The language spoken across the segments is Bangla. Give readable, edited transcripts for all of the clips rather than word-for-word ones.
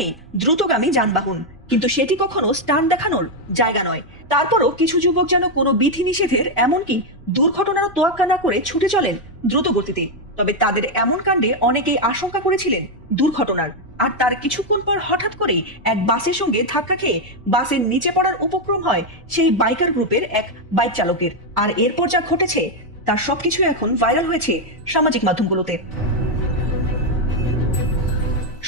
মানেই দ্রুতগামী যানবাহন, কিন্তু সেটি কখনো স্টান্ট দেখানোর জায়গা নয়। তারপরও কিছু যুবক যেন কোনো বিধিনিষেধের এমনকি দুর্ঘটনারও তোয়াক্কা না করে ছুটে চলেন দ্রুত গতিতে। তবে তাদের এমন কাণ্ডে অনেকেই আশঙ্কা করেছিলেন দুর্ঘটনার, আর তার কিছুক্ষণ পর হঠাৎ করেই এক বাসের সঙ্গে ধাক্কা খেয়ে বাসের নিচে পড়ার উপক্রম হয় সেই বাইকার গ্রুপের এক বাইক চালকের। আর এরপর যা ঘটেছে তার সবকিছু এখন ভাইরাল হয়েছে সামাজিক মাধ্যমগুলোতে।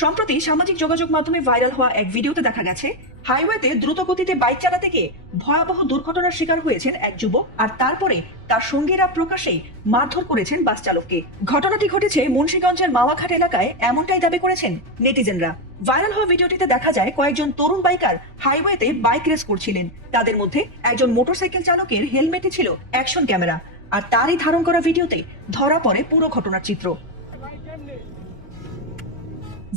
সম্প্রতি সামাজিক যোগাযোগ মাধ্যমে ভাইরাল হওয়া এক ভিডিওতে দেখা গেছে হাইওয়েতে দ্রুত গতিতে বাইক চালাতে গিয়ে ভয়াবহ দুর্ঘটনার শিকার হয়েছেন এক যুবক, আর তারপরে তার সঙ্গীরা প্রকাশ্যেই মারধর করেছেন বাস চালককে। ঘটনাটি ঘটেছে মুন্সিগঞ্জের মাওয়াঘাট এলাকায়, এমনটাই দাবি করেছেন নেটিজেনরা। ভাইরাল হওয়া ভিডিওটিতে দেখা যায় কয়েকজন তরুণ বাইকার হাইওয়েতে বাইক রেস করছিলেন। তাদের মধ্যে একজন মোটরসাইকেল চালকের হেলমেটে ছিল অ্যাকশন ক্যামেরা, আর তারই ধারণ করা ভিডিওতে ধরা পড়ে পুরো ঘটনার চিত্র।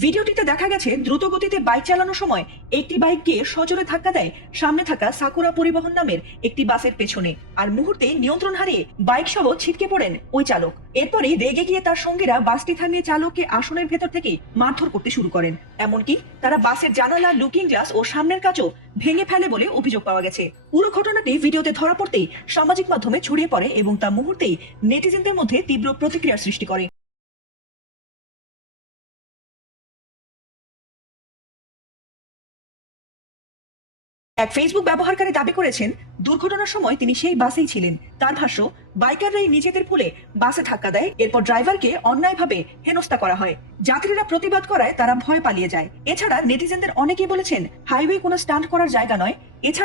ভিডিওটিতে দেখা গেছে দ্রুত গতিতে বাইক চালানোর সময় একটি বাইক গিয়ে সজোরে ধাক্কা দেয় সামনে থাকা সাকুরা পরিবহন নামের একটি বাসের পেছনে, আর মুহূর্তে নিয়ন্ত্রণ হারিয়ে বাইক সহ ছিটকে পড়েন ওই চালক। এরপরই রেগে গিয়ে তার সঙ্গীরা বাসটি থামিয়ে চালককে আসনের ভেতর থেকে মারধর করতে শুরু করেন। এমনকি তারা বাসের জানালা, লুকিং গ্লাস ও সামনের কাচও ভেঙে ফেলে বলে অভিযোগ পাওয়া গেছে। পুরো ঘটনাটি ভিডিওতে ধরা পড়তেই সামাজিক মাধ্যমে ছড়িয়ে পড়ে এবং তা মুহূর্তেই নেটিজেনদের মধ্যে তীব্র প্রতিক্রিয়ার সৃষ্টি করে। এক ফেসবুক ব্যবহারকারী দাবি করেছেন দুর্ঘটনার সময় তিনি সেই বাসেই ছিলেন। তার ভাষ্য, বাইকাররাই নিজেদের ভুলে বাসে ধাক্কা দেয়, এরপর ড্রাইভারকে অন্যায়ভাবে হেনস্থা করা হয়। যাত্রীরা প্রতিবাদ করায় তারা ভয় পালিয়ে যায়। এছাড়া নেটিজেনদের অনেকেই বলেছেন হাইওয়ে কোনো স্টান্ট করার জায়গা নয়। এছাড়া